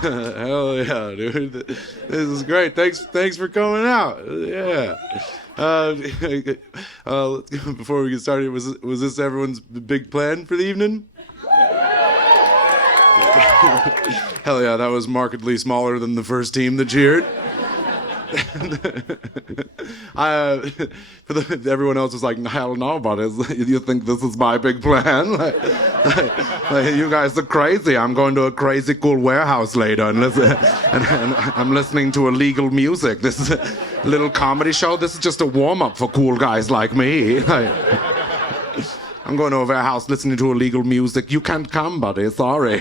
Hell yeah, dude. This is great. Thanks for coming out. Yeah. Before we get started, was this everyone's big plan for the evening? Hell yeah, that was markedly smaller than the first team that cheered. Everyone else was like, hell no, buddy. You think this is my big plan? Like, you guys are crazy. I'm going to a crazy cool warehouse later and I'm listening to illegal music. This is a little comedy show. This is just a warm-up for cool guys like me. I'm going to a warehouse listening to illegal music. You can't come, buddy. Sorry.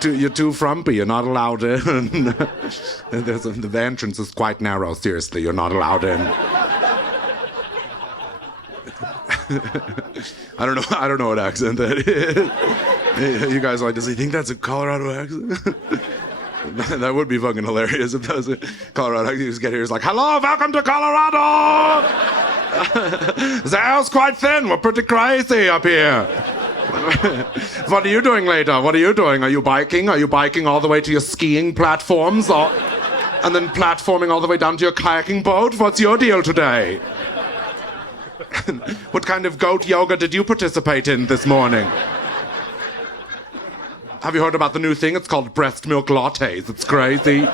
You're too frumpy. You're not allowed in. The entrance is quite narrow. Seriously, you're not allowed in. I don't know what accent that is. You guys are like, does he think that's a Colorado accent? That would be fucking hilarious if that was a Colorado accent. You just get here, it's like, hello, welcome to Colorado! The air's quite thin. We're pretty crazy up here. What are you doing later? What are you doing? Are you biking? Are you biking all the way to your skiing platforms? And then platforming all the way down to your kayaking boat? What's your deal today? What kind of goat yoga did you participate in this morning? Have you heard about the new thing? It's called breast milk lattes. It's crazy.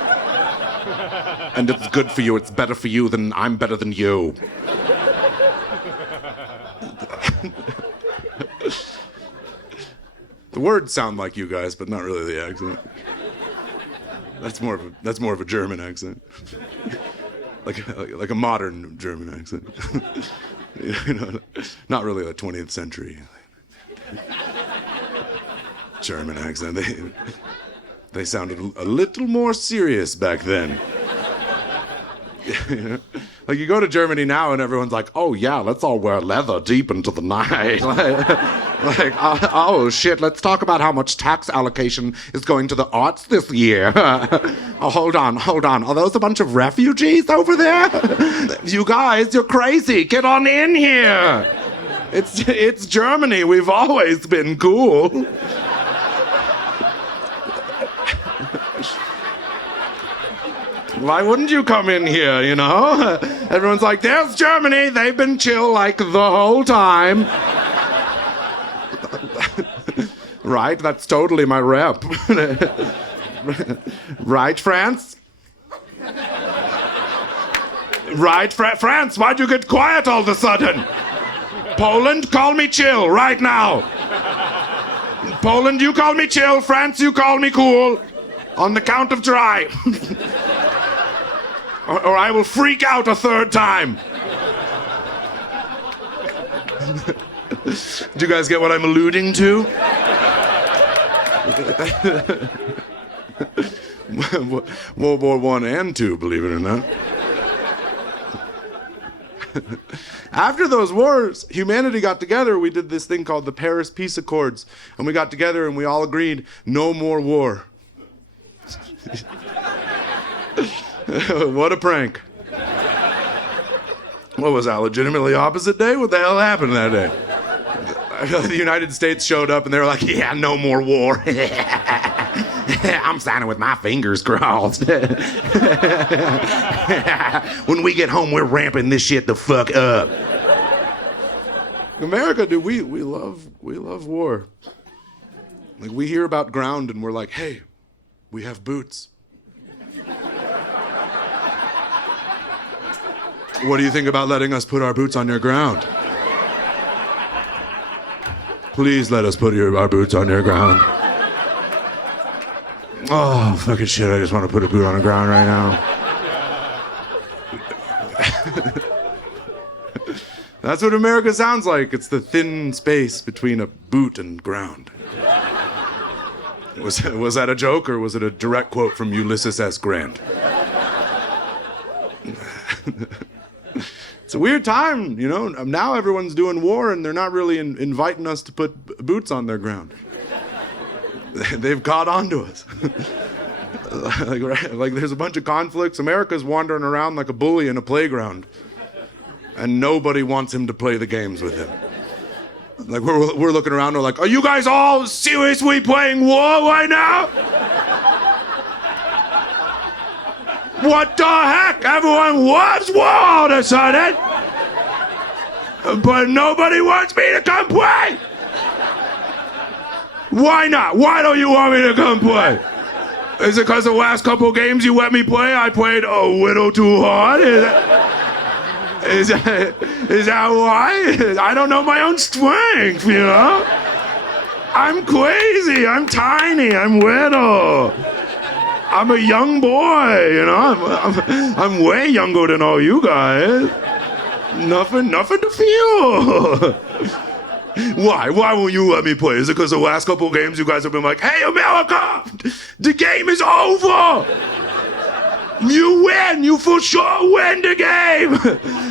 And it's good for you. It's better for you than I'm better than you. The words sound like you guys, but not really the accent. That's more of a German accent, like a modern German accent. You know, not really a 20th century German accent. They sounded a little more serious back then. You know? Like, you go to Germany now and everyone's like, oh yeah, let's all wear leather deep into the night. Oh shit, let's talk about how much tax allocation is going to the arts this year. Oh, hold on. Are those a bunch of refugees over there? You guys, you're crazy. Get on in here. It's Germany. We've always been cool. Why wouldn't you come in here, you know? Everyone's like, there's Germany. They've been chill like the whole time. Right? That's totally my rep. Right, France? Right, France? Why'd you get quiet all of a sudden? Poland, call me chill right now. Poland, you call me chill. France, you call me cool. On the count of dry. Or I will freak out a third time. Do you guys get what I'm alluding to? World War I and II, believe it or not. After those wars, humanity got together. We did this thing called the Paris Peace Accords. And we got together and we all agreed, no more war. What a prank. What was that, legitimately opposite day? What the hell happened that day? The United States showed up and they were like, yeah, no more war. I'm signing with my fingers crossed. When we get home, we're ramping this shit the fuck up. America, dude, we love war. Like, we hear about ground and we're like, hey, we have boots. What do you think about letting us put our boots on your ground? Please let us put our boots on your ground. Oh, fucking shit, I just want to put a boot on the ground right now. That's what America sounds like. It's the thin space between a boot and ground. Was that a joke, or was it a direct quote from Ulysses S. Grant? It's a weird time, you know. Now everyone's doing war, and they're not really inviting us to put boots on their ground. They've caught on to us. Like there's a bunch of conflicts. America's wandering around like a bully in a playground, and nobody wants him to play the games with him. Like we're looking around, we're like, are you guys all seriously playing war right now? What the heck? Everyone loves war all of a sudden. But nobody wants me to come play. Why not? Why don't you want me to come play? Is it because the last couple games you let me play, I played a little too hard? Is that why? I don't know my own strength, you know? I'm crazy. I'm tiny. I'm little. I'm a young boy, you know? I'm way younger than all you guys. Nothing to feel. Why won't you let me play? Is it because the last couple of games you guys have been like, hey, America, the game is over. You win. You for sure win the game.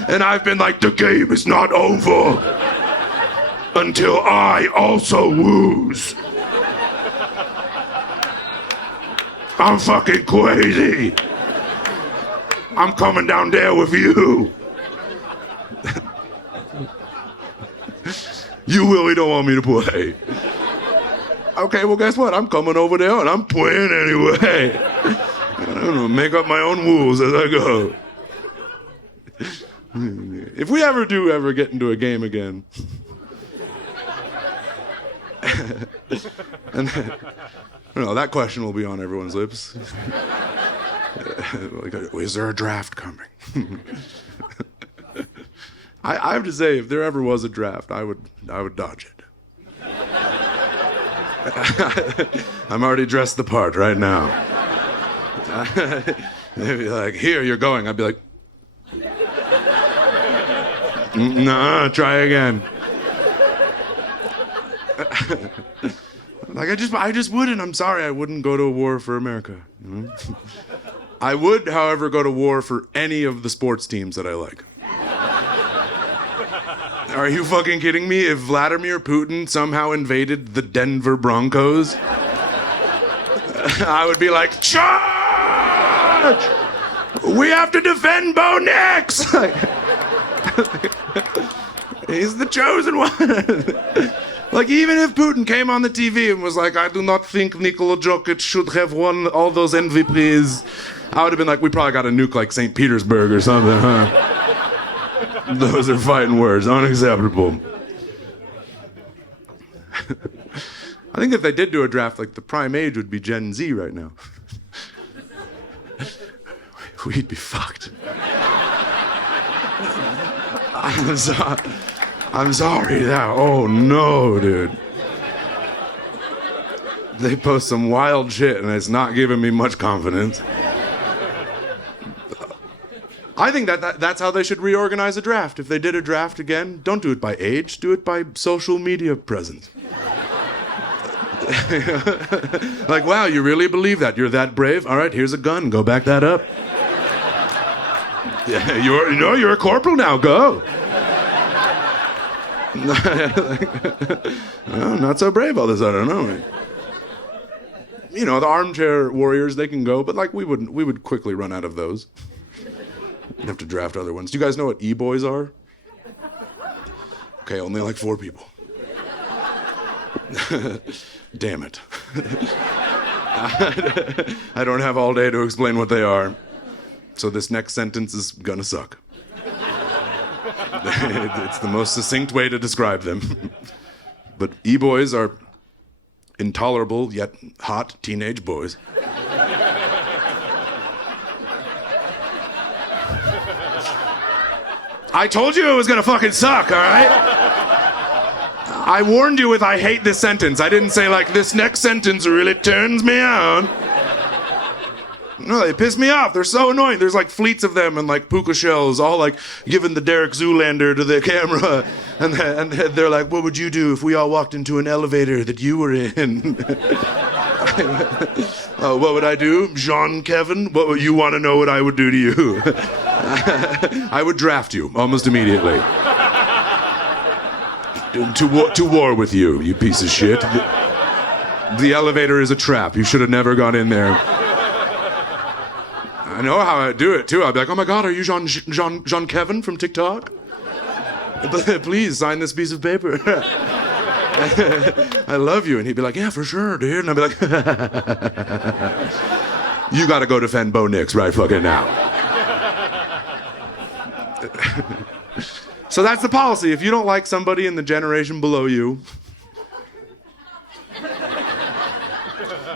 And I've been like, the game is not over until I also lose. I'm fucking crazy. I'm coming down there with you. You really don't want me to play. Okay, well, guess what? I'm coming over there and I'm playing anyway. I don't know, make up my own rules as I go. If we ever get into a game again, and that question will be on everyone's lips. Like, is there a draft coming? I have to say, if there ever was a draft, I would dodge it. I'm already dressed the part right now. They'd be like, here, you're going. I'd be like, nah, try again. Like, I just wouldn't. I'm sorry, I wouldn't go to a war for America. You know? I would, however, go to war for any of the sports teams that I like. Are you fucking kidding me? If Vladimir Putin somehow invaded the Denver Broncos, I would be like, charge! We have to defend Bo Nix! He's the chosen one. Like, even if Putin came on the TV and was like, I do not think Nikola Jokic should have won all those MVPs, I would have been like, we probably got to nuke like St. Petersburg or something, huh? Those are fighting words. Unacceptable. I think if they did do a draft, like, the prime age would be Gen Z right now. We'd be fucked. I'm sorry. Oh, no, dude. They post some wild shit, and it's not giving me much confidence. I think that's how they should reorganize a draft. If they did a draft again, don't do it by age, do it by social media presence. Like, wow, you really believe that? You're that brave? All right, here's a gun. Go back that up. Yeah, you're a corporal now. Go. No, not so brave all of a sudden, no. You know, the armchair warriors, they can go, but like we would quickly run out of those. You'd have to draft other ones. Do you guys know what e-boys are? Okay, only like 4 people. Damn it. I don't have all day to explain what they are. So this next sentence is gonna suck. It's the most succinct way to describe them. But e-boys are intolerable yet hot teenage boys. I told you it was gonna fucking suck, all right? I warned you with I hate this sentence. I didn't say like, this next sentence really turns me on. No, they piss me off. They're so annoying. There's like fleets of them and like puka shells all like giving the Derek Zoolander to the camera. And they're like, what would you do if we all walked into an elevator that you were in? What would I do? Jean Kevin? What would you want to know what I would do to you? I would draft you almost immediately. To war with you, you piece of shit. The elevator is a trap. You should have never gone in there. I know how I do it too. I'd be like, oh my God, are you Jean Kevin from TikTok? Please sign this piece of paper. I love you. And he'd be like, yeah, for sure, dude. And I'd be like, You gotta go defend Bo Nix right fucking now. So that's the policy. If you don't like somebody in the generation below you,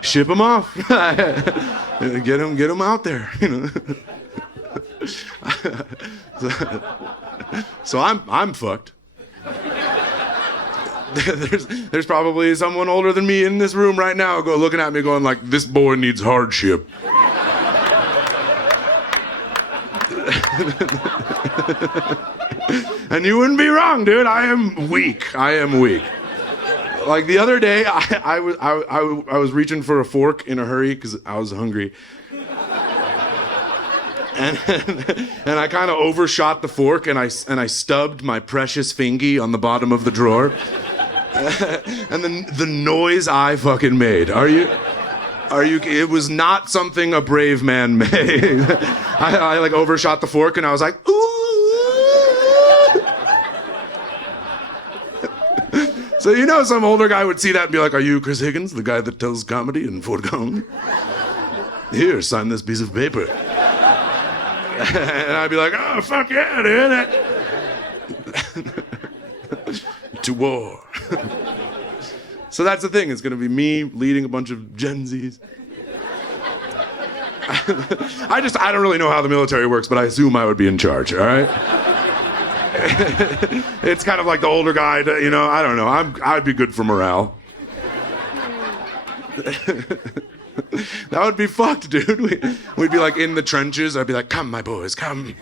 ship them off. Get them out there. You know. So I'm fucked. There's probably someone older than me in this room right now looking at me going like, this boy needs hardship. And you wouldn't be wrong, dude. I am weak. Like the other day, I was reaching for a fork in a hurry because I was hungry. And I kind of overshot the fork and I stubbed my precious fingy on the bottom of the drawer. And then the noise I fucking made. It was not something a brave man made. I like overshot the fork and I was like, ooh. So you know some older guy would see that and be like, are you Chris Higgins, the guy that tells comedy in Fort Gong? Here, sign this piece of paper. And I'd be like, oh, fuck yeah, dude. To war. So that's the thing. It's going to be me leading a bunch of Gen Zs. I don't really know how the military works, but I assume I would be in charge, all right? It's kind of like the older guy, you know, I don't know. I'd be good for morale. That would be fucked, dude. We'd be like in the trenches. I'd be like, come, my boys, come.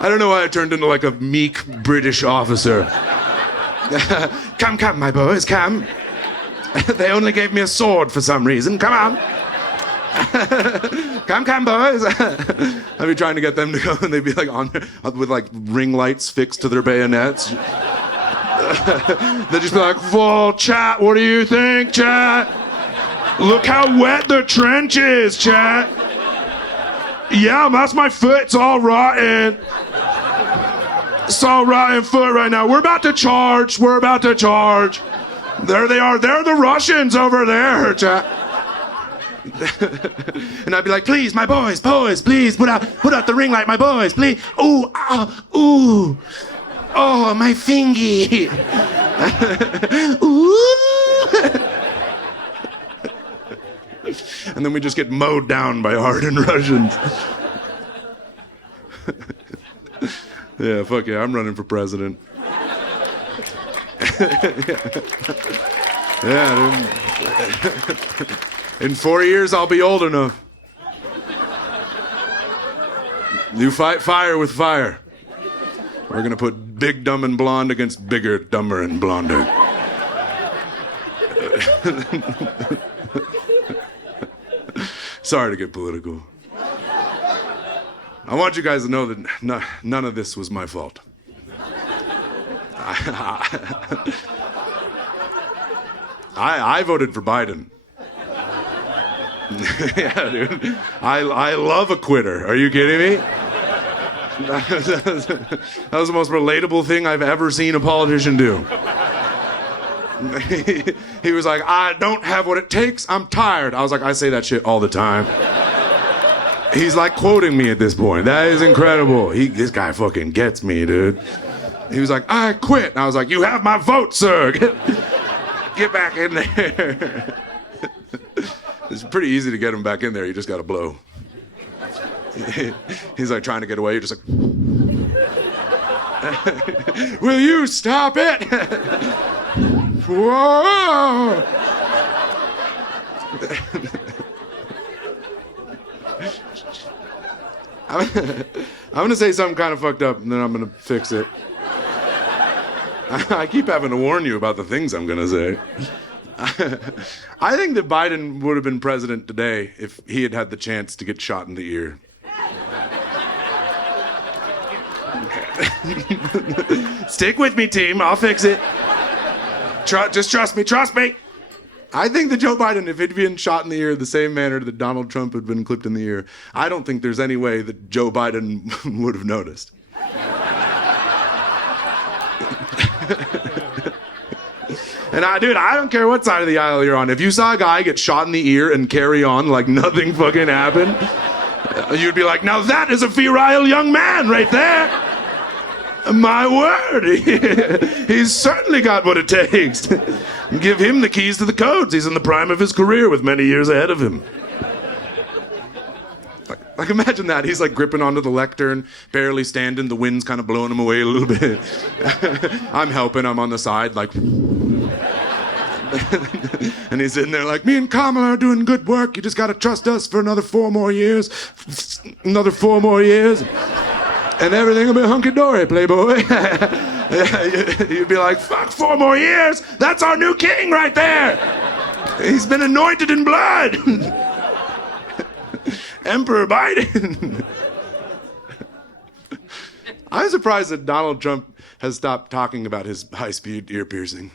I don't know why I turned into like a meek British officer. Come, my boys, come. They only gave me a sword for some reason. Come on. Come, boys. I'd be trying to get them to go, and they'd be like on there with like ring lights fixed to their bayonets. They'd just be like, whoa, chat, what do you think, chat? Look how wet the trench is, chat. Yeah, that's my foot. It's all rotten. It's all rotten foot right now. We're about to charge. There they are. They're the Russians over there, chat. And I'd be like, please, my boys, please, put out the ring light, my boys, please. Ooh, ooh. Oh, my fingy. Ooh. And then we just get mowed down by hardened Russians. Yeah, fuck yeah, I'm running for president. Yeah, dude. In 4 years, I'll be old enough. You fight fire with fire. We're gonna put big, dumb, and blonde against bigger, dumber, and blonder. Sorry to get political. I want you guys to know that none of this was my fault. I voted for Biden. Yeah, dude. I love a quitter. Are you kidding me? That was the most relatable thing I've ever seen a politician do. He was like, I don't have what it takes. I'm tired. I was like, I say that shit all the time. He's like quoting me at this point. That is incredible. This guy fucking gets me, dude. He was like, I quit. And I was like, you have my vote, sir. Get back in there. It's pretty easy to get him back in there. You just got to blow. He's like trying to get away. You're just like, will you stop it? Whoa! I'm gonna say something kind of fucked up, and then I'm gonna fix it. I keep having to warn you about the things I'm gonna say. I think that Biden would have been president today if he had had the chance to get shot in the ear. Stick with me, team. I'll fix it. Just trust me. I think that Joe Biden, if he'd been shot in the ear the same manner that Donald Trump had been clipped in the ear, I don't think there's any way that Joe Biden would have noticed. And I don't care what side of the aisle you're on. If you saw a guy get shot in the ear and carry on like nothing fucking happened, you'd be like, now that is a virile young man right there. My word, he's certainly got what it takes. Give him the keys to the codes. He's in the prime of his career with many years ahead of him. Like imagine that. He's like gripping onto the lectern, barely standing. The wind's kind of blowing him away a little bit. I'm helping. I'm on the side, like... And he's sitting there like, me and Kamala are doing good work. You just got to trust us for another 4 more years. Another 4 more years. And everything will be hunky-dory, playboy. You'd be like, fuck, 4 more years? That's our new king right there. He's been anointed in blood. Emperor Biden. I'm surprised that Donald Trump has stopped talking about his high-speed ear piercing.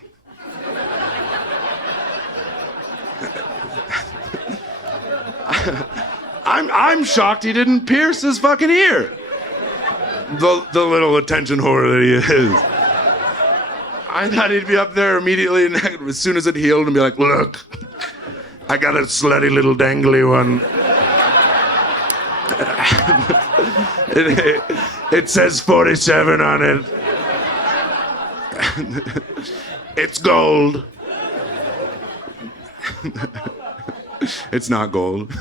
I'm shocked he didn't pierce his fucking ear. The little attention whore that he is. I thought he'd be up there immediately and as soon as it healed and be like, look, I got a slutty little dangly one. It says 47 on it. It's gold. It's not gold.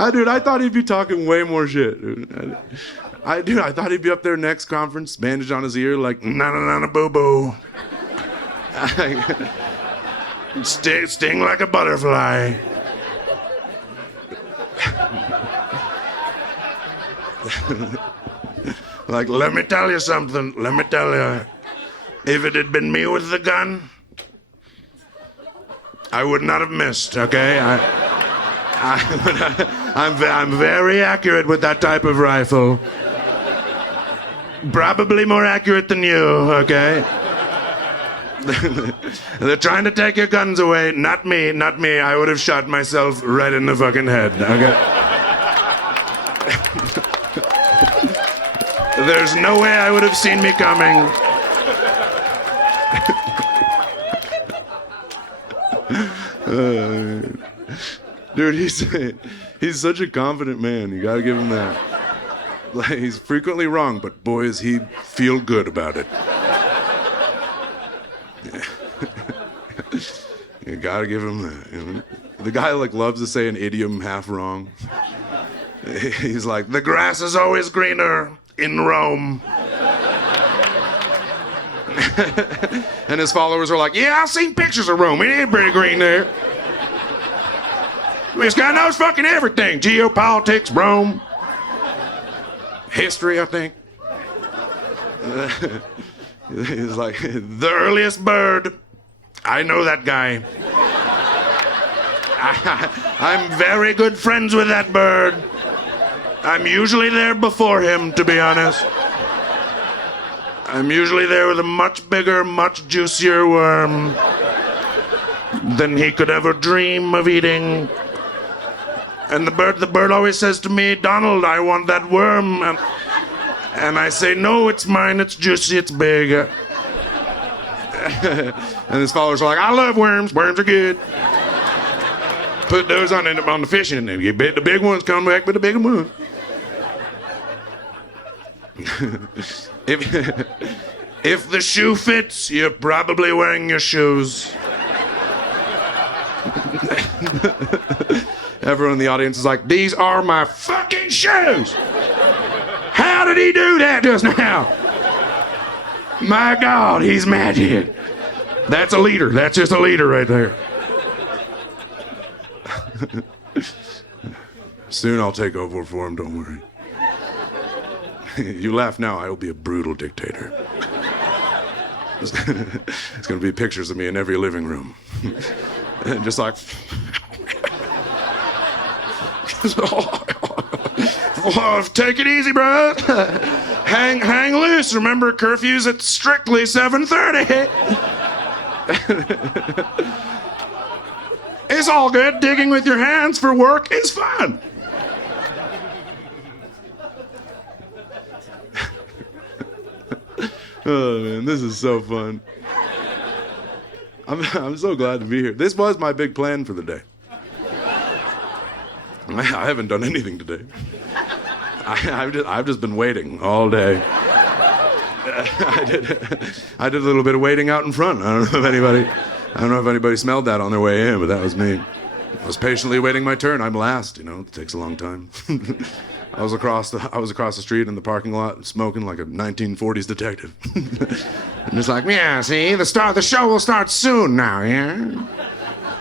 I thought he'd be talking way more shit, dude. I thought he'd be up there next conference, bandage on his ear, like, na-na-na-na-boo-boo. Sting like a butterfly. Like, let me tell you something. Let me tell you. If it had been me with the gun, I would not have missed, okay? I'm very accurate with that type of rifle. Probably more accurate than you, okay? They're trying to take your guns away. Not me, not me. I would have shot myself right in the fucking head, okay? There's no way I would have seen me coming. Dude, he's such a confident man. You gotta give him that. Like, he's frequently wrong, but boy, does he feel good about it. You gotta give him that. You know? The guy like loves to say an idiom half wrong. He's like, the grass is always greener in Rome. And his followers are like, yeah, I've seen pictures of Rome. It ain't pretty green there. This guy knows fucking everything. Geopolitics, Rome. History, I think. He's like, the earliest bird. I know that guy. I'm very good friends with that bird. I'm usually there before him, to be honest. I'm usually there with a much bigger, much juicier worm than he could ever dream of eating. And the bird always says to me, Donald, I want that worm. And I say, no, it's mine, it's juicy, it's big. And his followers are like, I love worms, worms are good. Put those on the fishing, and you bet the big ones come back with the bigger one. If the shoe fits, you're probably wearing your shoes. Everyone in the audience is like, these are my fucking shoes! How did he do that just now? My God, he's magic. That's a leader. That's just a leader right there. Soon I'll take over for him, don't worry. You laugh now, I will be a brutal dictator. It's going to be pictures of me in every living room. And just like... Take it easy, bro. Hang loose. Remember, curfew's at strictly 7:30. It's all good. Digging with your hands for work is fun. Oh man, this is so fun. I'm so glad to be here. This was my big plan for the day. I haven't done anything today. I've just been waiting all day. I did a little bit of waiting out in front. I don't know if anybody smelled that on their way in, but that was me. I was patiently waiting my turn. I'm last, it takes a long time. I was across the street in the parking lot smoking like a 1940s detective. And it's like, yeah, see, the show will start soon now, yeah?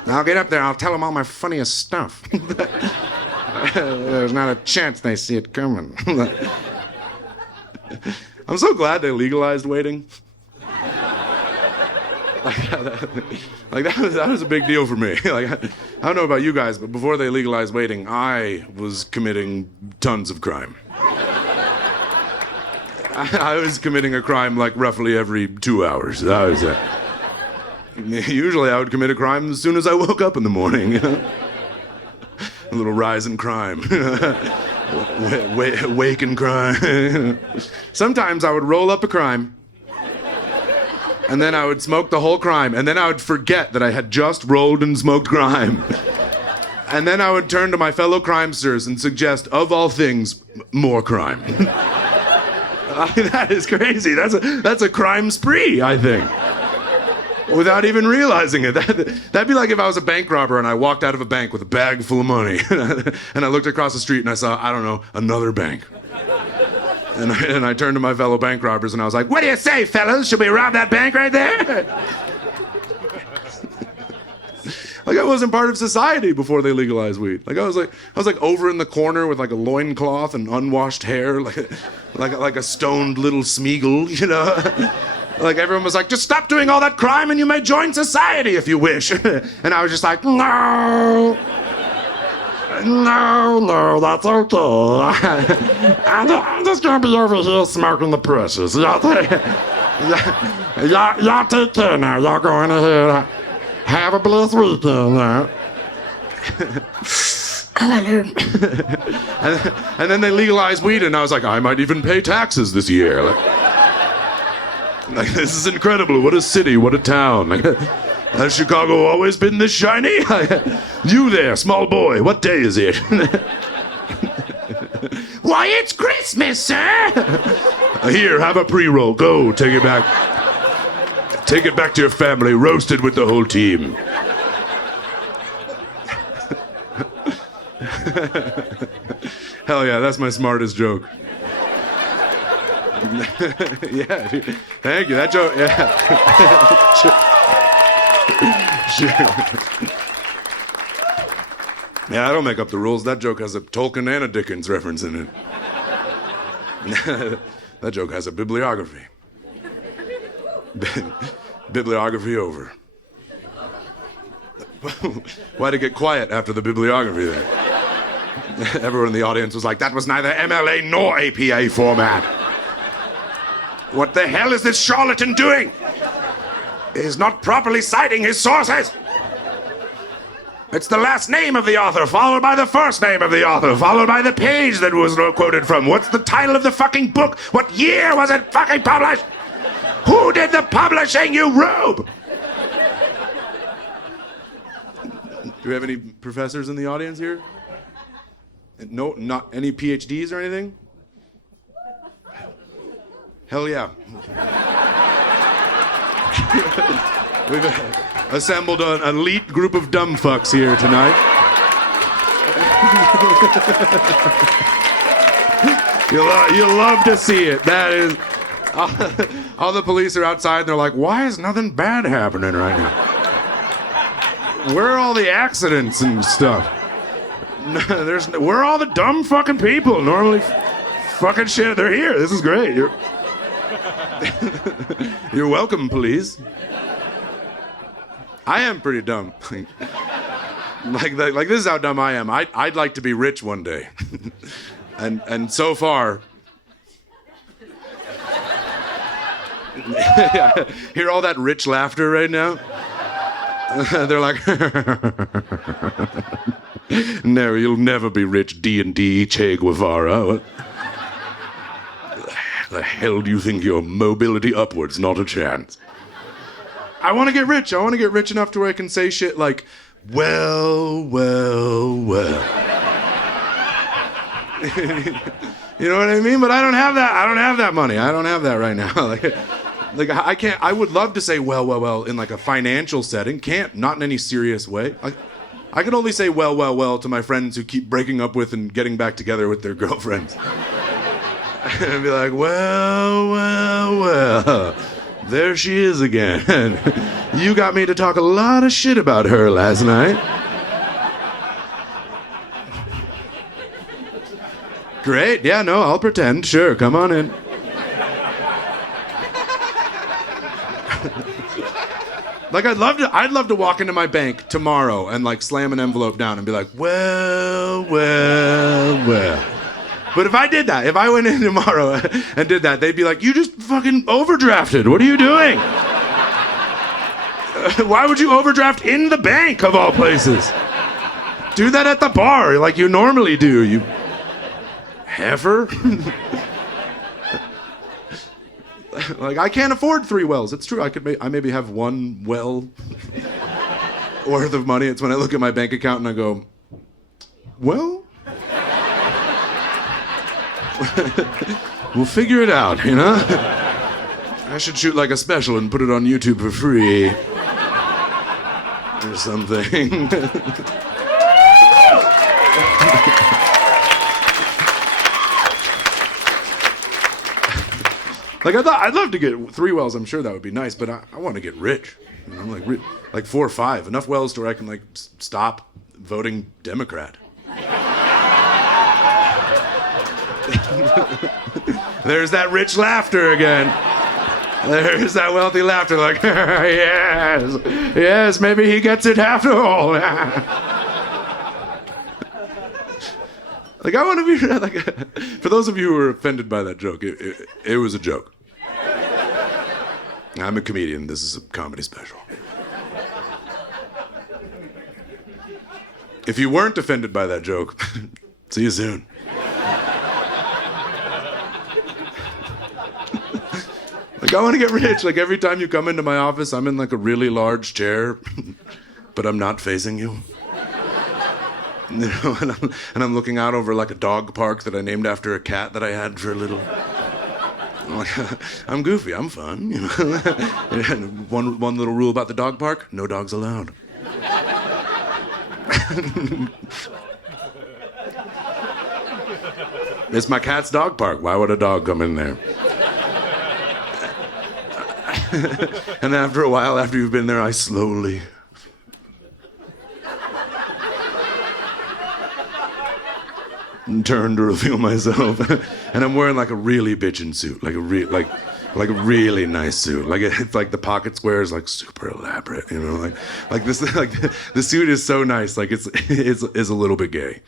I'll get up there, I'll tell them all my funniest stuff. There's not a chance they see it coming. I'm so glad they legalized waiting. That was a big deal for me. I don't know about you guys, but before they legalized waiting, I was committing tons of crime. I was committing a crime like roughly every 2 hours. Usually I would commit a crime as soon as I woke up in the morning. A little rise in crime. Wake in crime. Sometimes I would roll up a crime, and then I would smoke the whole crime, and then I would forget that I had just rolled and smoked crime. And then I would turn to my fellow crimesters and suggest, of all things, more crime. That is crazy. That's a crime spree, I think. Without even realizing it. That'd be like if I was a bank robber and I walked out of a bank with a bag full of money and I looked across the street and I saw, I don't know, another bank. And I turned to my fellow bank robbers and I was like, what do you say, fellas? Should we rob that bank right there? Like I wasn't part of society before they legalized weed. I was like over in the corner with like a loincloth and unwashed hair, like a stoned little Smeagol, Like everyone was like, just stop doing all that crime and you may join society if you wish. And I was just like, no, that's okay. I'm just gonna be over here smoking the precious. Y'all take care now. Y'all go in ahead. Have a blessed weekend now. And then they legalized weed and I was like, I might even pay taxes this year. Like, this is incredible. What a city, what a town. Has Chicago always been this shiny? You there, small boy, what day is it? Why, it's Christmas, sir! Here, have a pre-roll. Go, take it back. Take it back to your family, roasted with the whole team. Hell yeah, that's my smartest joke. Yeah, dude. Thank you. That joke, yeah. Sure. Yeah, I don't make up the rules. That joke has a Tolkien and a Dickens reference in it. That joke has a bibliography. Bibliography over. Why'd it get quiet after the bibliography there? Everyone in the audience was like, that was neither MLA nor APA format. What the hell is this charlatan doing? He's not properly citing his sources. It's the last name of the author, followed by the first name of the author, followed by the page that was quoted from. What's the title of the fucking book? What year was it fucking published? Who did the publishing, you rube? Do we have any professors in the audience here? No, not any PhDs or anything? Hell yeah. We've assembled an elite group of dumb fucks here tonight. You'll love to see it. That is... all the police are outside and they're like, why is nothing bad happening right now? Where are all the accidents and stuff? Where are all the dumb fucking people? Normally fucking shit, they're here. This is great. You're welcome, police. I am pretty dumb. like this is how dumb I am. I'd like to be rich one day. and so far... Hear all that rich laughter right now? They're like, no, you'll never be rich, D&D, Che Guevara. The hell do you think you're mobility upwards? Not a chance. I want to get rich. I want to get rich enough to where I can say shit like, well. You know what I mean? But I don't have that. I don't have that money. I don't have that right now. Like I can't. I would love to say well in like a financial setting. Can't. Not in any serious way. I can only say well to my friends who keep breaking up with and getting back together with their girlfriends. And be like, well. There she is again. You got me to talk a lot of shit about her last night. Great. Yeah, no, I'll pretend. Sure, come on in. Like, I'd love to walk into my bank tomorrow and, like, slam an envelope down and be like, well. But if I did that, if I went in tomorrow and did that, they'd be like, you just fucking overdrafted. What are you doing? Why would you overdraft in the bank, of all places? Do that at the bar like you normally do, you heifer. Like, I can't afford 3 wells. It's true. I maybe have 1 well worth of money. It's when I look at my bank account and I go, well, we'll figure it out, you know? I should shoot like a special and put it on YouTube for free. Or something. Like, I'd love to get 3 wells. I'm sure that would be nice, but I want to get rich. You know, like 4 or 5. Enough wells to where I can, like, stop voting Democrat. There's that rich laughter again. There's that wealthy laughter, like, yes, maybe he gets it after all. Like, I want to be, like, for those of you who are offended by that joke, it was a joke. I'm a comedian. This is a comedy special. If you weren't offended by that joke, see you soon. Like, I want to get rich. Like, every time you come into my office, I'm in, like, a really large chair, but I'm not facing you. You know, and I'm looking out over, like, a dog park that I named after a cat that I had for a little... I'm like, I'm goofy, I'm fun, you know. One little rule about the dog park, no dogs allowed. It's my cat's dog park. Why would a dog come in there? And after a while, after you've been there, I slowly... turn to reveal myself. And I'm wearing like a really bitchin' suit, like a really nice suit. Like it's like the pocket square is like super elaborate, you know, like this, like the suit is so nice, like it's a little bit gay.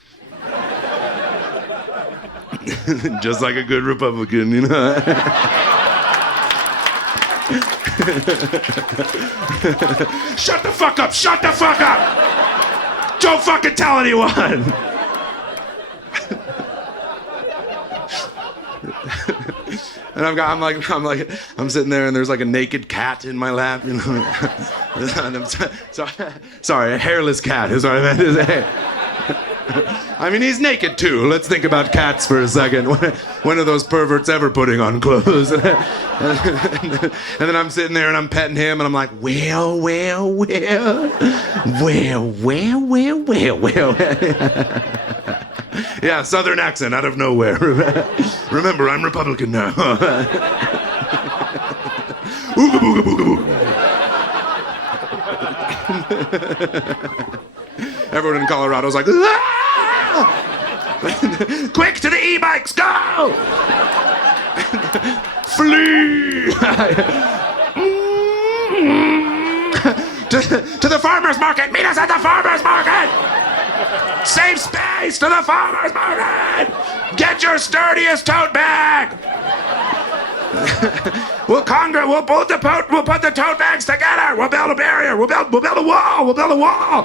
Just like a good Republican, you know. Shut the fuck up! Shut the fuck up! Don't fucking tell anyone! And I'm sitting there and there's like a naked cat in my lap, you know. And I'm sorry, a hairless cat is what I meant to say. I mean, he's naked too. Let's think about cats for a second. When are those perverts ever putting on clothes? And then I'm sitting there and I'm petting him and I'm like, well. Yeah, southern accent out of nowhere. Remember, I'm Republican now. Ooga booga booga booga. Everyone in Colorado's like, ah! Quick to the e-bikes, go! Flee! to the farmer's market! Meet us at the farmer's market! Save space to the farmer's market! Get your sturdiest tote bag! We'll put the tote bags together! We'll build a barrier! We'll build a wall! We'll build a wall!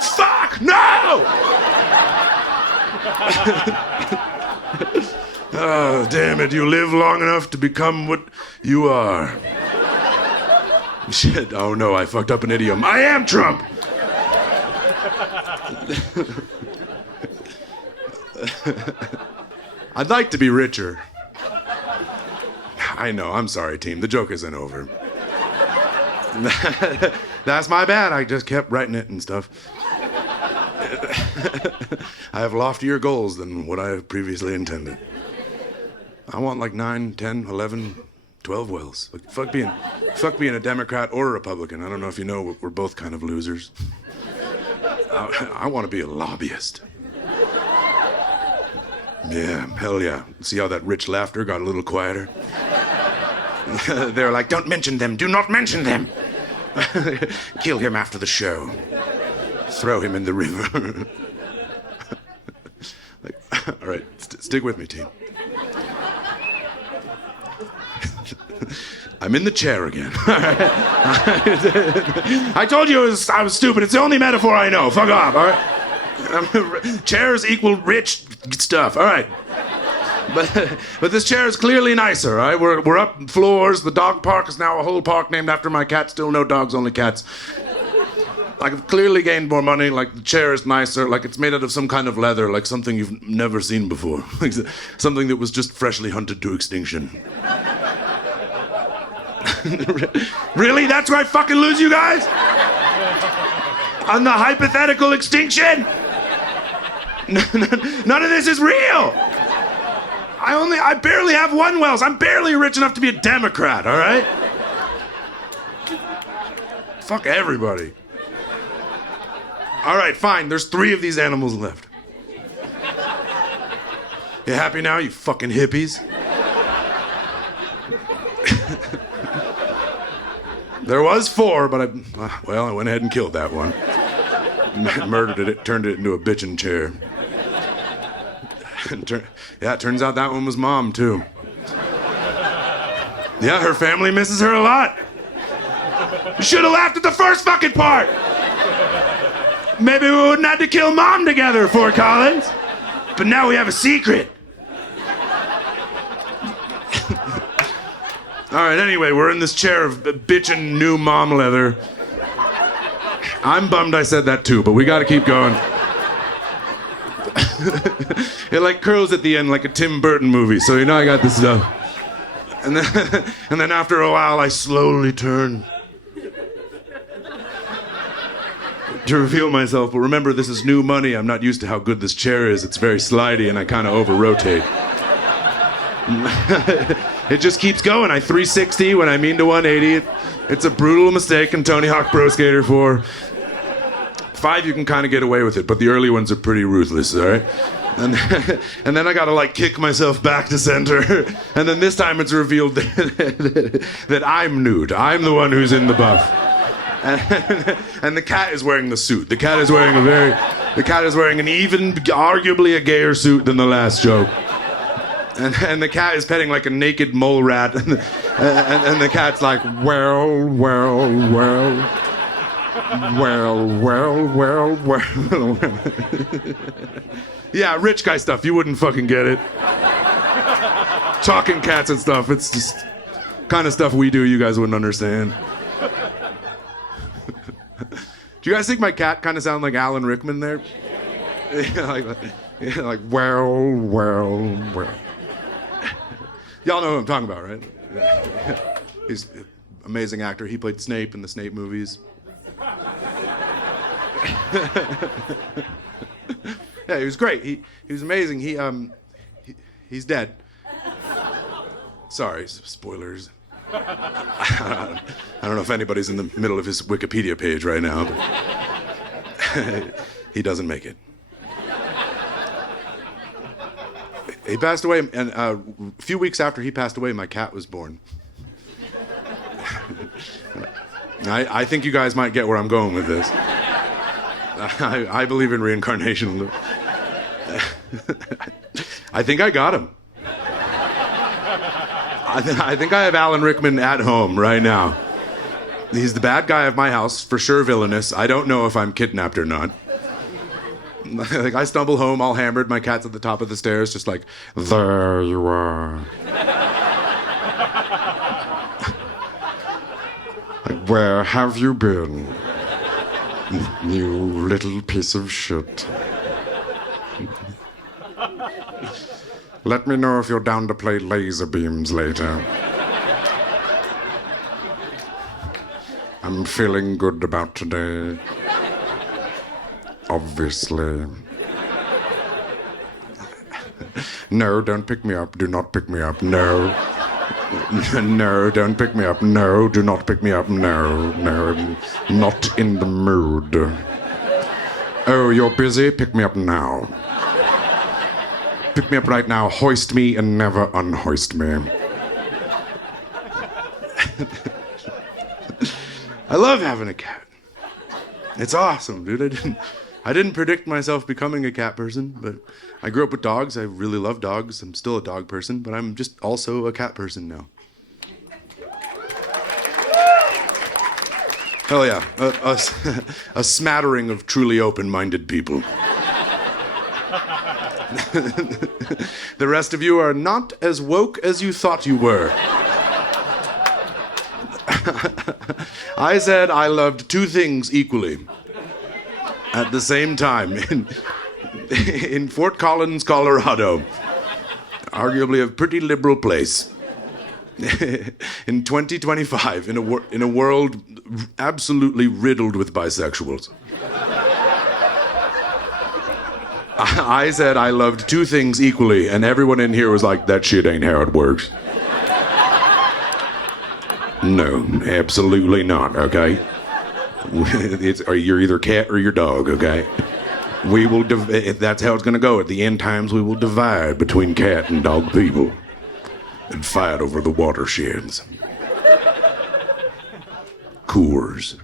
Fuck! No! Oh, damn it, you live long enough to become what you are. Shit, oh no, I fucked up an idiom. I am Trump! I'd like to be richer. I know, I'm sorry, team. The joke isn't over. That's my bad. I just kept writing it and stuff. I have loftier goals than what I have previously intended. I want like 9, 10, 11, 12 wells. Like, fuck being a Democrat or a Republican. I don't know if you know, we're both kind of losers. I want to be a lobbyist. Yeah, hell yeah. See how that rich laughter got a little quieter? They're like, don't mention them. Do not mention them. Kill him after the show. Throw him in the river. Like, all right, stick with me, team. I'm in the chair again. I told you I was stupid. It's the only metaphor I know. Fuck off, all right? Chairs equal rich stuff, all right. But this chair is clearly nicer, all right? We're up floors. The dog park is now a whole park named after my cat. Still no dogs, only cats. Like, I've clearly gained more money. Like, the chair is nicer. Like, it's made out of some kind of leather, like something you've never seen before. Like, something that was just freshly hunted to extinction. Really? That's where I fucking lose you guys? On the hypothetical extinction? None of this is real. I barely have 1 wells. I'm barely rich enough to be a Democrat, all right? Fuck everybody. All right, fine. There's 3 of these animals left. You happy now, you fucking hippies? There was 4, but I went ahead and killed that one. Murdered it, turned it into a bitchin' chair. Yeah, it turns out that one was Mom, too. Yeah, her family misses her a lot. You should have laughed at the first fucking part. Maybe we wouldn't have to kill Mom together, Fort Collins. But now we have a secret. All right, anyway, we're in this chair of bitchin' new mom leather. I'm bummed I said that too, but we gotta keep going. It like curls at the end like a Tim Burton movie, so you know I got this stuff. And then after a while, I slowly turn to reveal myself. But remember, this is new money. I'm not used to how good this chair is. It's very slidey, and I kind of over-rotate. It just keeps going. I 360 when I mean to 180. It's a brutal mistake in Tony Hawk Pro Skater 4. 5, you can kind of get away with it, but the early ones are pretty ruthless, all right? And then I gotta like kick myself back to center. And then this time it's revealed that I'm nude. I'm the one who's in the buff. And the cat is wearing the suit. The cat is wearing an even, arguably a gayer suit than the last joke. And the cat is petting like a naked mole rat. And the cat's like, well. Yeah, rich guy stuff. You wouldn't fucking get it. Talking cats and stuff. It's just kind of stuff we do you guys wouldn't understand. Do you guys think my cat kind of sound like Alan Rickman there? like well. Y'all know who I'm talking about, right? He's an amazing actor. He played Snape in the Snape movies. Yeah, he was great. He was amazing. He's dead. Sorry, spoilers. I don't know if anybody's in the middle of his Wikipedia page right now, but he doesn't make it. He passed away, and a few weeks after he passed away, my cat was born. I think you guys might get where I'm going with this. I believe in reincarnation. I think I got him. I think I have Alan Rickman at home right now. He's the bad guy of my house, for sure villainous. I don't know if I'm kidnapped or not. Like I stumble home all hammered, my cat's at the top of the stairs, just like, there you are. Like, where have you been? You little piece of shit. Let me know if you're down to play laser beams later. I'm feeling good about today. Obviously. No, don't pick me up. Do not pick me up. No. No, don't pick me up. No, do not pick me up. No, I'm not in the mood. Oh, you're busy? Pick me up now. Pick me up right now. Hoist me and never unhoist me. I love having a cat. It's awesome, dude. I didn't predict myself becoming a cat person, but I grew up with dogs. I really love dogs. I'm still a dog person, but I'm just also a cat person now. Hell yeah. A smattering of truly open-minded people. The rest of you are not as woke as you thought you were. I said I loved two things equally at the same time in Fort Collins, Colorado. Arguably a pretty liberal place. In 2025, in a world absolutely riddled with bisexuals. I said I loved two things equally, and everyone in here was like, that shit ain't how it works. No, absolutely not, okay? You're either cat or you're dog, okay? We will, that's how it's gonna go. At the end times, we will divide between cat and dog people and fight over the watersheds. Coors.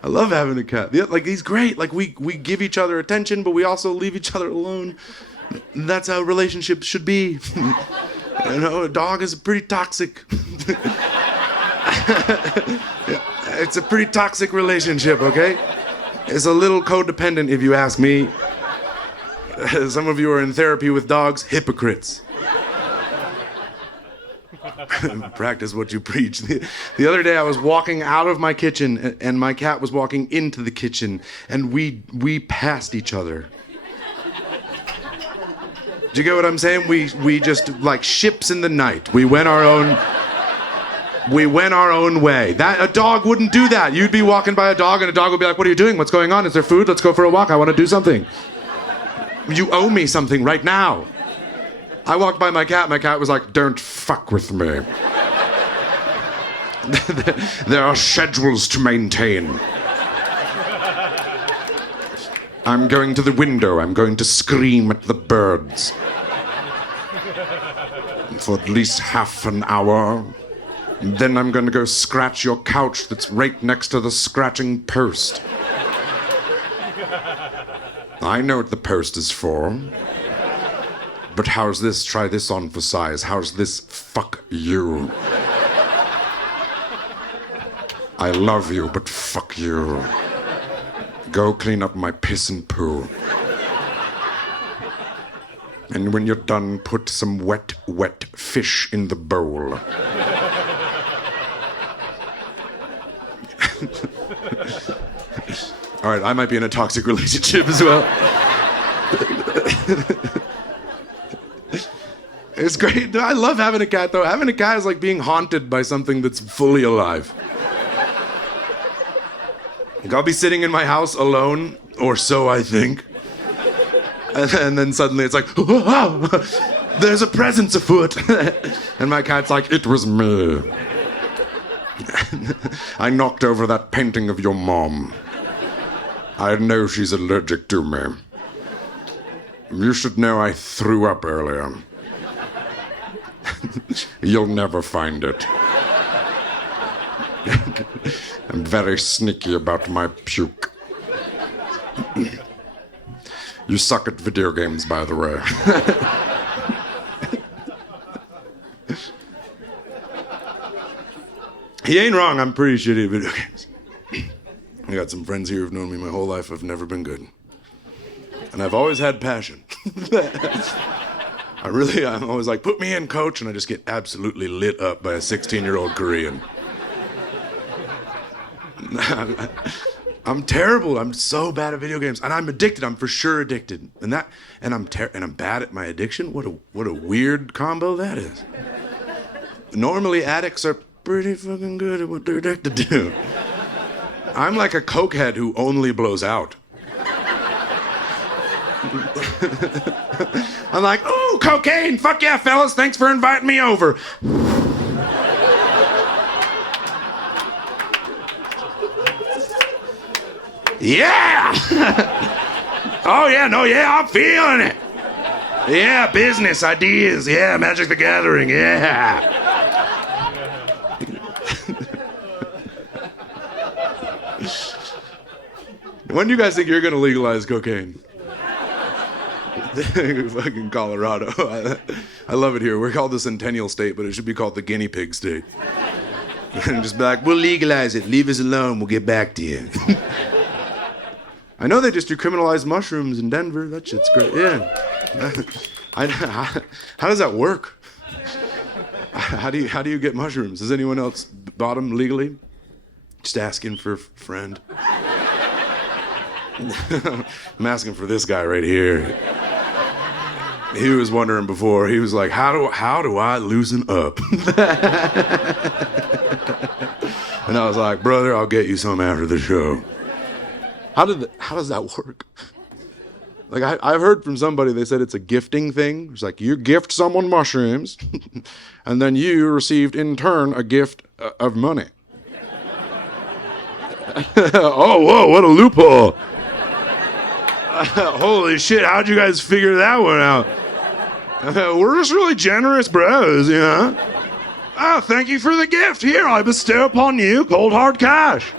I love having a cat. Yeah, like, he's great. Like, we give each other attention, but we also leave each other alone. That's how relationships should be. You know, a dog is pretty toxic. It's a pretty toxic relationship, okay? It's a little codependent, if you ask me. Some of you are in therapy with dogs, hypocrites. Practice what you preach. The other day I was walking out of my kitchen and my cat was walking into the kitchen and we passed each other. Do you get what I'm saying? We just, like ships in the night. We went our own way. That a dog wouldn't do that. You'd be walking by a dog and a dog would be like, what are you doing? What's going on? Is there food? Let's go for a walk. I want to do something. You owe me something right now. I walked by my cat was like, don't fuck with me. There are schedules to maintain. I'm going to the window. I'm going to scream at the birds. For at least half an hour. Then I'm going to go scratch your couch that's right next to the scratching post. I know what the post is for. But how's this? Try this on for size. How's this? Fuck you. I love you, but fuck you. Go clean up my piss and poo. And when you're done, put some wet fish in the bowl. All right, I might be in a toxic relationship as well. It's great. I love having a cat, though. Having a cat is like being haunted by something that's fully alive. Like, I'll be sitting in my house alone, or so I think. And then suddenly it's like, oh, there's a presence afoot. And my cat's like, it was me. I knocked over that painting of your mom. I know she's allergic to me. You should know I threw up earlier. You'll never find it. I'm very sneaky about my puke. You suck at video games, by the way. He ain't wrong, I'm pretty shitty at video games. I got some friends here who've known me my whole life. I've never been good. And I've always had passion. I'm always like, put me in, coach, and I just get absolutely lit up by a 16-year-old Korean. I'm terrible. I'm so bad at video games, and I'm addicted. I'm for sure addicted, and I'm bad at my addiction. What a weird combo that is. Normally, addicts are pretty fucking good at what they're addicted to. I'm like a cokehead who only blows out. I'm like, ooh, cocaine! Fuck yeah, fellas! Thanks for inviting me over. Yeah! Oh yeah, no, yeah, I'm feeling it. Yeah, business, ideas, yeah, Magic the Gathering, yeah. When do you guys think you're gonna legalize cocaine? Fucking Colorado. I love it here. We're called the Centennial State, but it should be called the Guinea Pig State. And just be like, we'll legalize it. Leave us alone. We'll get back to you. I know they just decriminalized mushrooms in Denver. That shit's great. Yeah. How does that work? How do you get mushrooms? Has anyone else bought them legally? Just asking for a friend. I'm asking for this guy right here. He was wondering before. He was like, how do I loosen up? And I was like, brother, I'll get you some after the show. How does that work? Like I've heard from somebody, they said it's a gifting thing. It's like you gift someone mushrooms, and then you received in turn a gift of money. Oh, whoa, what a loophole. Holy shit, how'd you guys figure that one out? We're just really generous bros, you know? Oh, thank you for the gift. Here, I bestow upon you cold hard cash.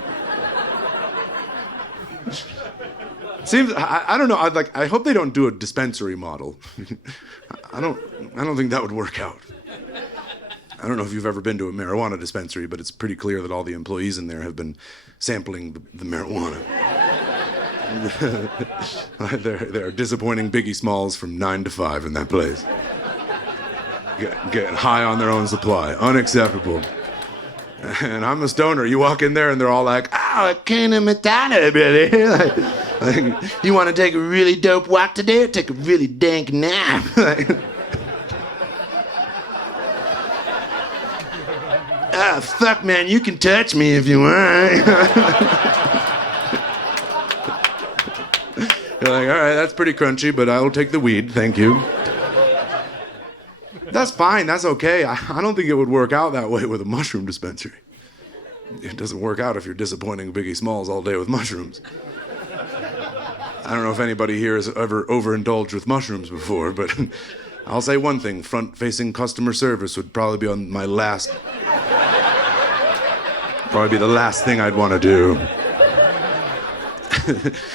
Seems, I don't know, I hope they don't do a dispensary model. I don't think that would work out. I don't know if you've ever been to a marijuana dispensary, but it's pretty clear that all the employees in there have been sampling the marijuana. They're disappointing Biggie Smalls from 9 to 5 in that place. Getting high on their own supply. Unacceptable. And I'm a stoner. You walk in there and they're all like, oh, a can of Matana, baby. like, you want to take a really dope walk today or take a really dank nap? Fuck, man, you can touch me if you want. You're like, all right, that's pretty crunchy, but I'll take the weed, thank you. That's fine, that's okay. I don't think it would work out that way with a mushroom dispensary. It doesn't work out if you're disappointing Biggie Smalls all day with mushrooms. I don't know if anybody here has ever overindulged with mushrooms before, but I'll say one thing, front-facing customer service would probably be on my last... Probably be the last thing I'd want to do.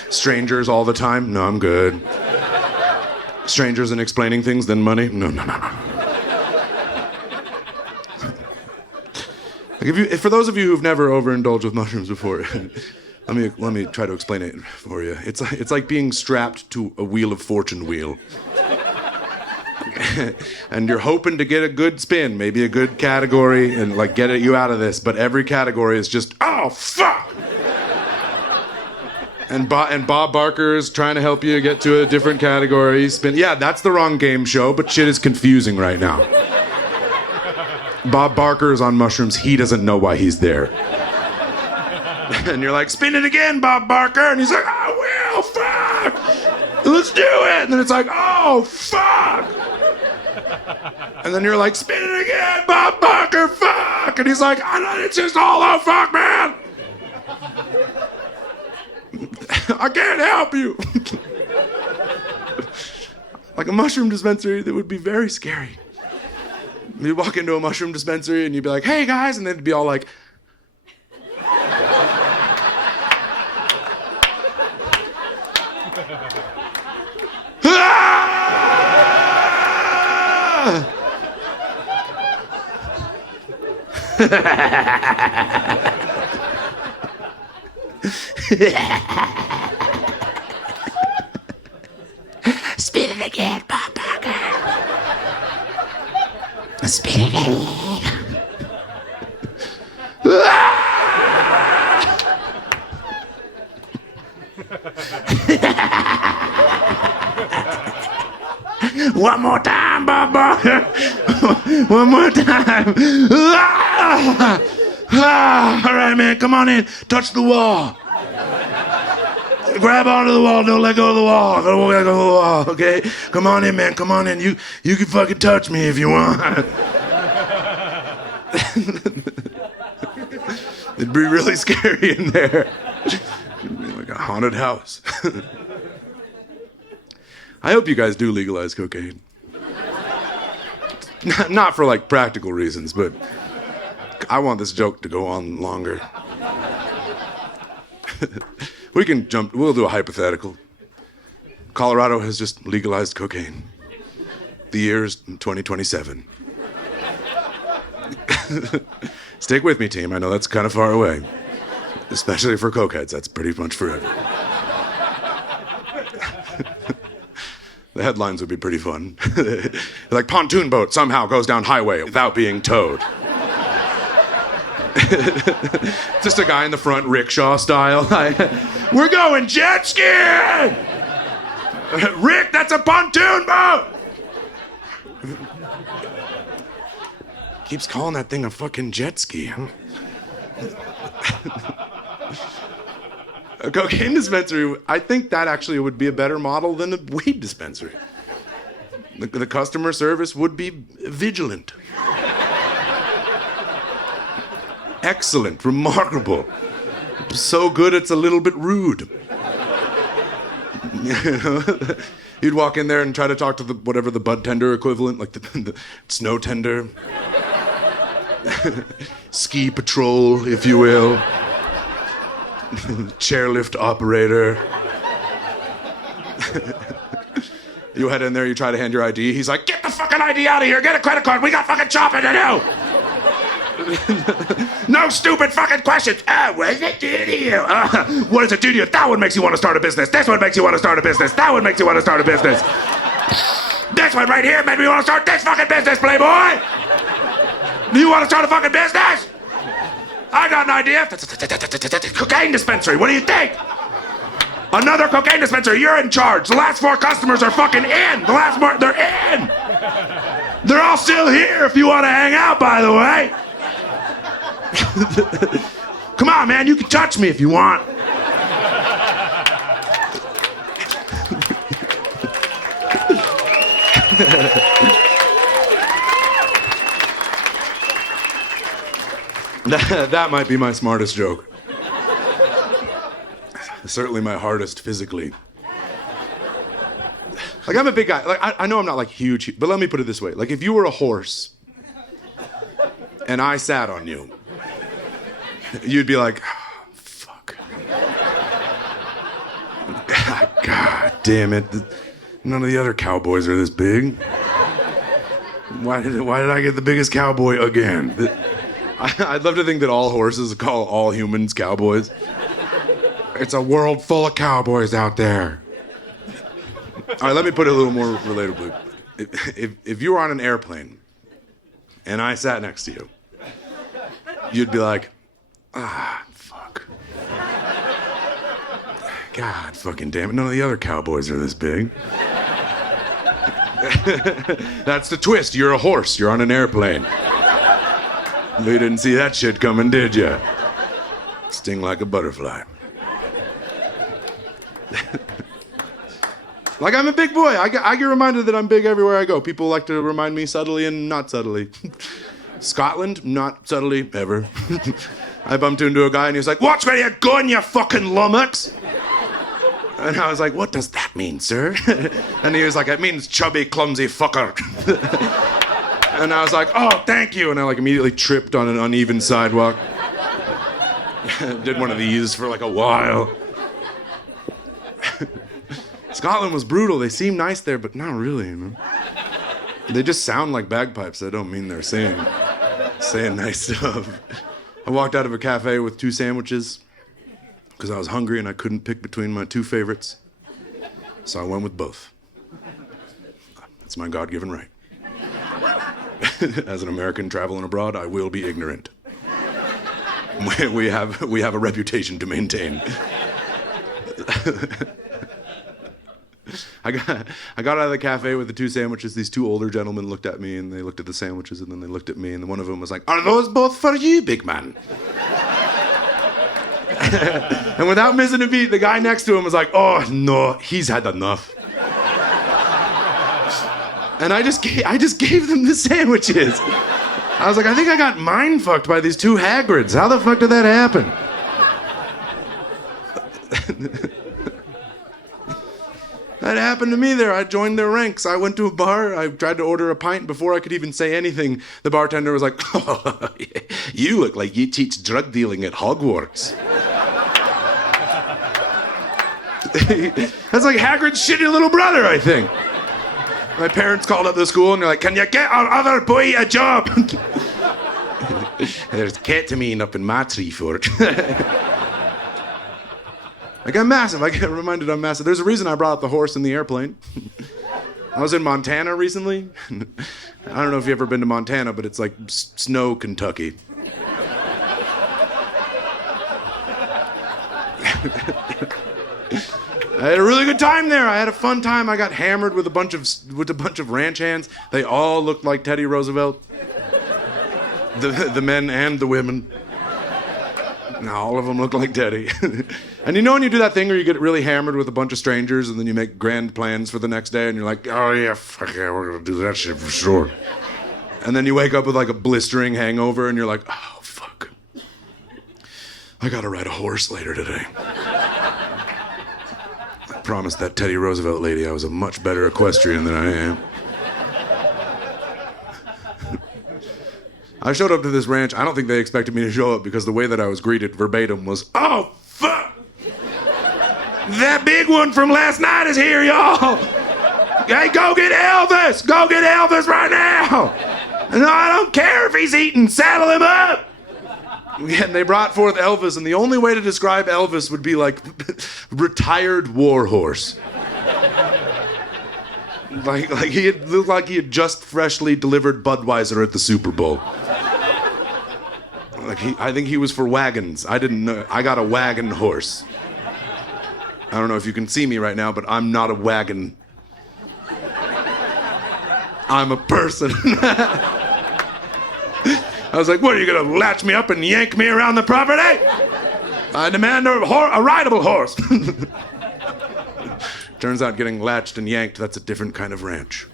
Strangers all the time? No, I'm good. Strangers and explaining things, then money? No. Like for those of you who've never overindulged with mushrooms before, let me try to explain it for you. It's like being strapped to a Wheel of Fortune wheel. And you're hoping to get a good spin, maybe a good category, and like get you out of this, but every category is just, oh, fuck! And Bob Barker is trying to help you get to a different category. Spin. Yeah, that's the wrong game show, but shit is confusing right now. Bob Barker is on mushrooms. He doesn't know why he's there. And you're like, spin it again, Bob Barker. And he's like, I will, fuck! Let's do it! And then it's like, oh, fuck! And then you're like, spin it again, Bob Barker, fuck! And he's like, it's just all out, fuck, man! I can't help you. Like a mushroom dispensary, that would be very scary. You walk into a mushroom dispensary and you'd be like, hey guys, and they'd be all like, Spit it again, Bob Barker. Spit it again. One more time, Bob Barker. One more time. All right, man, come on in. Touch the wall. Grab onto the wall. Don't let go of the wall. Don't let go of the wall, okay? Come on in, man. Come on in. You can fucking touch me if you want. It'd be really scary in there. It'd be like a haunted house. I hope you guys do legalize cocaine. Not for like practical reasons, but I want this joke to go on longer. We'll do a hypothetical. Colorado has just legalized cocaine. The year's 2027. Stick with me, team. I know that's kind of far away. Especially for cokeheads, that's pretty much forever. The headlines would be pretty fun. Like, pontoon boat somehow goes down highway without being towed. Just a guy in the front, rickshaw style. We're going jet skiing! Rick, that's a pontoon boat! Keeps calling that thing a fucking jet ski, huh? A cocaine dispensary, I think that actually would be a better model than a weed dispensary. The customer service would be vigilant. Excellent, remarkable. So good it's a little bit rude. You know? You'd walk in there and try to talk to whatever the bud tender equivalent, like the snow tender. Ski patrol, if you will. Chairlift operator. You head in there, you try to hand your ID. He's like, get the fucking ID out of here, get a credit card, we got fucking shopping to do. No stupid fucking questions. What does it do to you? What does it do to you? That one makes you want to start a business. This one makes you want to start a business. That one makes you want to start a business. This one right here made me want to start this fucking business, playboy. Do you want to start a fucking business? I got an idea. Cocaine dispensary. What do you think? Another cocaine dispensary. You're in charge. The last 4 customers are fucking in. The last 4, they're in. They're all still here if you want to hang out, by the way. Come on, man. You can touch me if you want. That might be my smartest joke. Certainly my hardest physically. Like, I'm a big guy. Like, I know I'm not like huge, but let me put it this way. Like, if you were a horse and I sat on you, you'd be like, oh, fuck. God damn it. None of the other cowboys are this big. Why did I get the biggest cowboy again? I'd love to think that all horses call all humans cowboys. It's a world full of cowboys out there. All right, let me put it a little more relatably. If you were on an airplane and I sat next to you, you'd be like, fuck. God fucking damn it, none of the other cowboys are this big. That's the twist. You're a horse. You're on an airplane. You didn't see that shit coming, did you? Sting like a butterfly. Like, I'm a big boy. I get reminded that I'm big everywhere I go. People like to remind me subtly and not subtly. Scotland, not subtly, ever. I bumped into a guy and he was like, "What's with your gun, you fucking lummox?" And I was like, "What does that mean, sir?" And he was like, "It means chubby, clumsy fucker." And I was like, "Oh, thank you." And I like immediately tripped on an uneven sidewalk. Did one of these for like a while. Scotland was brutal. They seem nice there, but not really, you know. They just sound like bagpipes. I don't mean they're saying nice stuff. I walked out of a cafe with 2 sandwiches, because I was hungry and I couldn't pick between my two favorites. So I went with both. That's my God-given right. As an American traveling abroad, I will be ignorant. We have a reputation to maintain. I got out of the cafe with the two sandwiches. These two older gentlemen looked at me, and they looked at the sandwiches, and then they looked at me, and one of them was like, "Are those both for you, big man?" And without missing a beat, the guy next to him was like, "Oh, no, he's had enough." And I just gave them the sandwiches. I was like, I think I got mind-fucked by these two Hagrids. How the fuck did that happen? That happened to me there. I joined their ranks. I went to a bar. I tried to order a pint. Before I could even say anything, the bartender was like, "Oh, you look like you teach drug dealing at Hogwarts." That's like Hagrid's shitty little brother, I think. My parents called up the school and they're like, "Can you get our other boy a job?" There's ketamine up in my tree fort. Like, I'm massive. I get reminded I'm massive. There's a reason I brought up the horse in the airplane. I was in Montana recently. I don't know if you've ever been to Montana, but it's like snow Kentucky. I had a really good time there. I had a fun time. I got hammered with a bunch of ranch hands. They all looked like Teddy Roosevelt. The men and the women. All of them look like Teddy. And you know when you do that thing where you get really hammered with a bunch of strangers and then you make grand plans for the next day and you're like, "Oh yeah, fuck yeah, we're gonna do that shit for sure." And then you wake up with like a blistering hangover and you're like, "Oh fuck, I gotta ride a horse later today." I promised that Teddy Roosevelt lady I was a much better equestrian than I am. I showed up to this ranch. I don't think they expected me to show up because the way that I was greeted verbatim was, "Oh, fuck! That big one from last night is here, y'all! Hey, go get Elvis! Go get Elvis right now! No, I don't care if he's eating. Saddle him up!" And they brought forth Elvis, and the only way to describe Elvis would be like retired war horse. Like he looked like he had just freshly delivered Budweiser at the Super Bowl. I think he was for wagons. I didn't know. I got a wagon horse. I don't know if you can see me right now, but I'm not a wagon. I'm a person. I was like, "What, are you gonna latch me up and yank me around the property? I demand a rideable horse." Turns out getting latched and yanked, that's a different kind of ranch.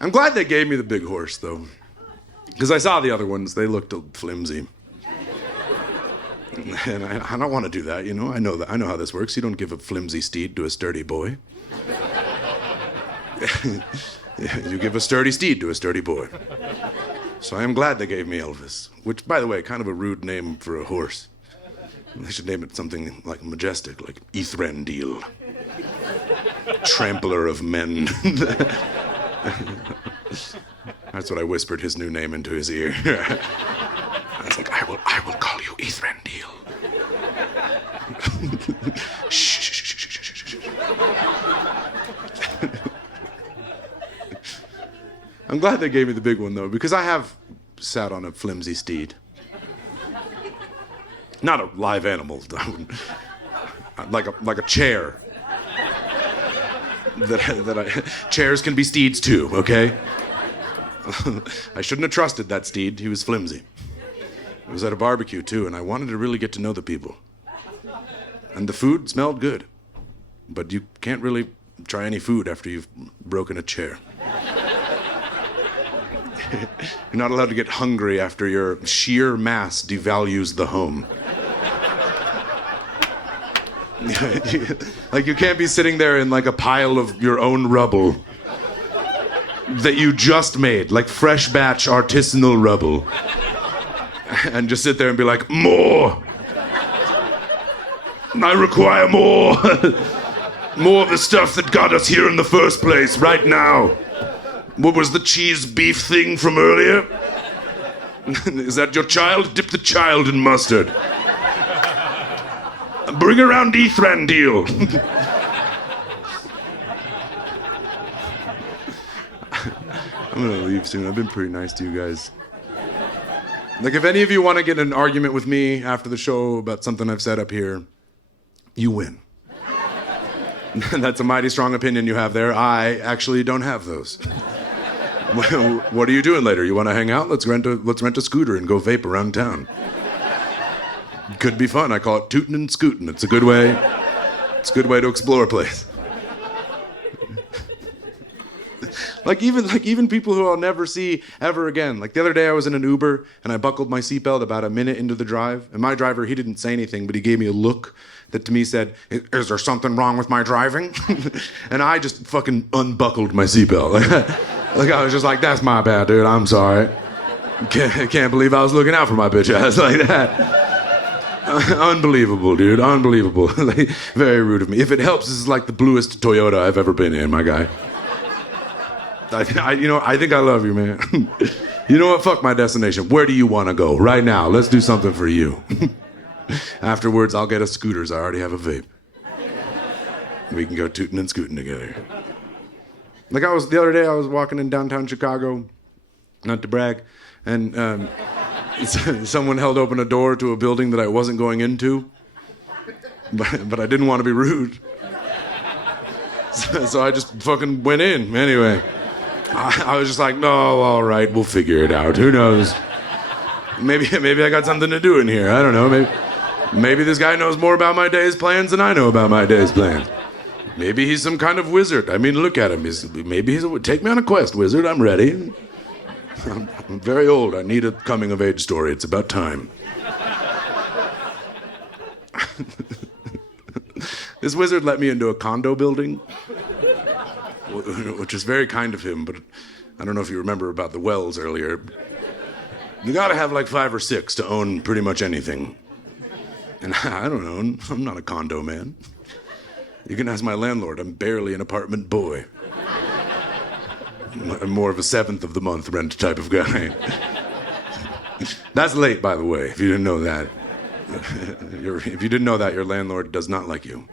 I'm glad they gave me the big horse, though. Because I saw the other ones. They looked flimsy. And I don't want to do that, you know? I know how this works. You don't give a flimsy steed to a sturdy boy. You give a sturdy steed to a sturdy boy. So I am glad they gave me Elvis. Which, by the way, kind of a rude name for a horse. They should name it something like majestic, like Ethrandil. Trampler of men. That's what I whispered his new name into his ear. I was like, I will call you Ethrandil. Shh. I'm glad they gave me the big one, though, because I have sat on a flimsy steed. Not a live animal, like a chair. Chairs can be steeds too, okay? I shouldn't have trusted that steed. He was flimsy. It was at a barbecue too, and I wanted to really get to know the people. And the food smelled good, but you can't really try any food after you've broken a chair. You're not allowed to get hungry after your sheer mass devalues the home. Like, you can't be sitting there in like a pile of your own rubble that you just made, like fresh batch artisanal rubble, and just sit there and be like, "More! I require more! More of the stuff that got us here in the first place, right now! What was the cheese beef thing from earlier? Is that your child? Dip the child in mustard. Bring around Ethrandil. I'm gonna leave soon. I've been pretty nice to you guys. Like, if any of you want to get in an argument with me after the show about something I've said up here, you win. That's a mighty strong opinion you have there. I actually don't have those. What are you doing later? You want to hang out? Let's rent a scooter and go vape around town. Could be fun. I call it tootin' and scootin'. It's a good way. It's a good way to explore a place. Like even people who I'll never see ever again. Like the other day I was in an Uber and I buckled my seatbelt about a minute into the drive. And my driver, he didn't say anything, but he gave me a look that to me said, "Is there something wrong with my driving?" And I just fucking unbuckled my seatbelt. Like I was just like, "That's my bad, dude. I'm sorry. Can't believe I was looking out for my bitch ass like that." Unbelievable, dude. Unbelievable. Like, very rude of me. If it helps, this is like the bluest Toyota I've ever been in, my guy. I think I love you, man. You know what? Fuck my destination. Where do you want to go? Right now. Let's do something for you. Afterwards, I'll get us scooters. I already have a vape. We can go tootin' and scootin' together. Like the other day, I was walking in downtown Chicago, not to brag, and someone held open a door to a building that I wasn't going into, but I didn't want to be rude. So I just fucking went in anyway. I was just like, no, all right, we'll figure it out. Who knows? Maybe I got something to do in here. I don't know. Maybe this guy knows more about my day's plans than I know about my day's plans. Maybe he's some kind of wizard. I mean, look at him. Take me on a quest, wizard. I'm ready. I'm very old. I need a coming-of-age story. It's about time. This wizard let me into a condo building, which is very kind of him, but I don't know if you remember about the wells earlier. You gotta have like 5 or 6 to own pretty much anything. And I don't know, I'm not a condo man. You can ask my landlord, I'm barely an apartment boy. I'm more of a 7th of the month rent type of guy. That's late, by the way, if you didn't know that. If you didn't know that, your landlord does not like you.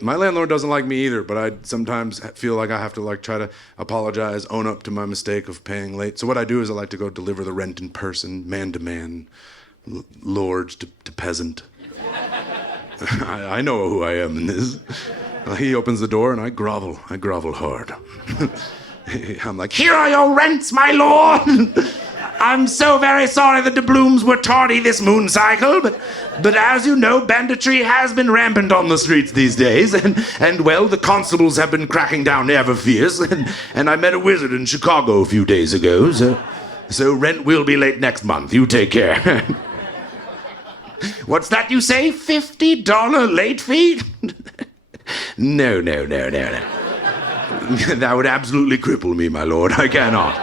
My landlord doesn't like me either, but I sometimes feel like I have to like try to apologize, own up to my mistake of paying late. So what I do is I like to go deliver the rent in person, man to man, lord to peasant. I know who I am in this. He opens the door and I grovel hard. I'm like, "Here are your rents, my lord. I'm so very sorry the doubloons were tardy this moon cycle, but as you know, banditry has been rampant on the streets these days, and well, the constables have been cracking down ever fierce, and I met a wizard in Chicago a few days ago, so rent will be late next month. You take care." "What's that you say? $50 late fee?" No. That would absolutely cripple me, my lord. I cannot.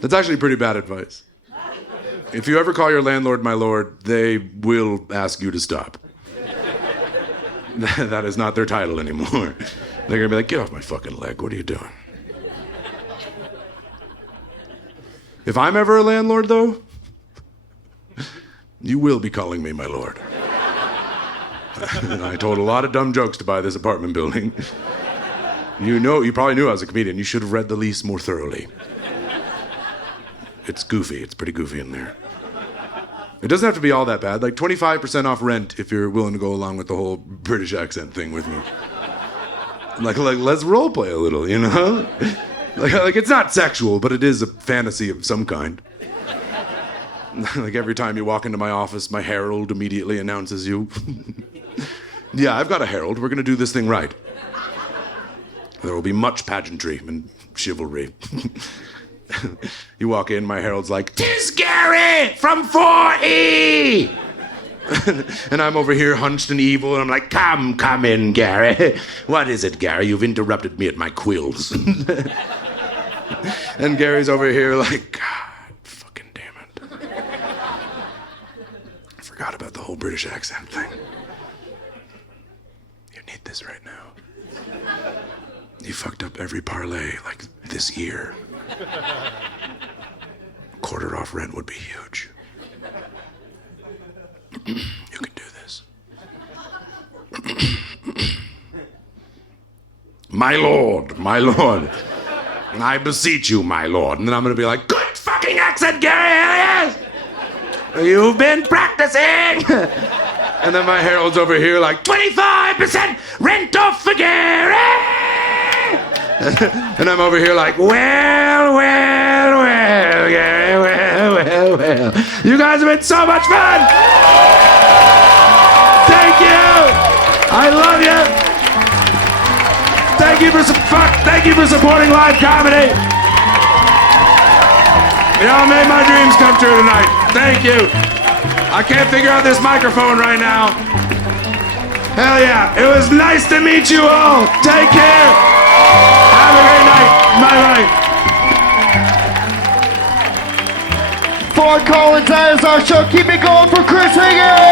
That's actually pretty bad advice. If you ever call your landlord my lord, they will ask you to stop. That is not their title anymore. They're gonna be like, "Get off my fucking leg. What are you doing?" If I'm ever a landlord, though, you will be calling me my lord. I told a lot of dumb jokes to buy this apartment building. You probably knew I was a comedian. You should have read the lease more thoroughly. It's goofy. It's pretty goofy in there. It doesn't have to be all that bad. Like 25% off rent if you're willing to go along with the whole British accent thing with me. Like let's role play a little, you know? Like it's not sexual, but it is a fantasy of some kind. Like every time you walk into my office, my herald immediately announces you. "Yeah, I've got a herald. We're gonna do this thing right. There will be much pageantry and chivalry." You walk in, my herald's like, "'Tis Gary from 4E!" And I'm over here hunched and evil, and I'm like, Come in, Gary. "What is it, Gary? You've interrupted me at my quills." And Gary's over here like, "God, fucking damn it. I forgot about the whole British accent thing. You need this right now." You fucked up every parlay like this year. Quarter off rent would be huge. You can do this. My lord, I beseech you, my lord. And then I'm gonna be like, good fucking accent, Gary, hell yes! You've been practicing! And then my herald's over here like, 25% rent off for Gary! And I'm over here like, well, Gary, well. You guys have been so much fun! Thank you! I love you! Thank you for supporting live comedy! Y'all made my dreams come true tonight. Thank you. I can't figure out this microphone right now. Hell yeah. It was nice to meet you all. Take care. Have a great night. Bye-bye. For Collins, that is our show. Keep it going for Chris Higgins.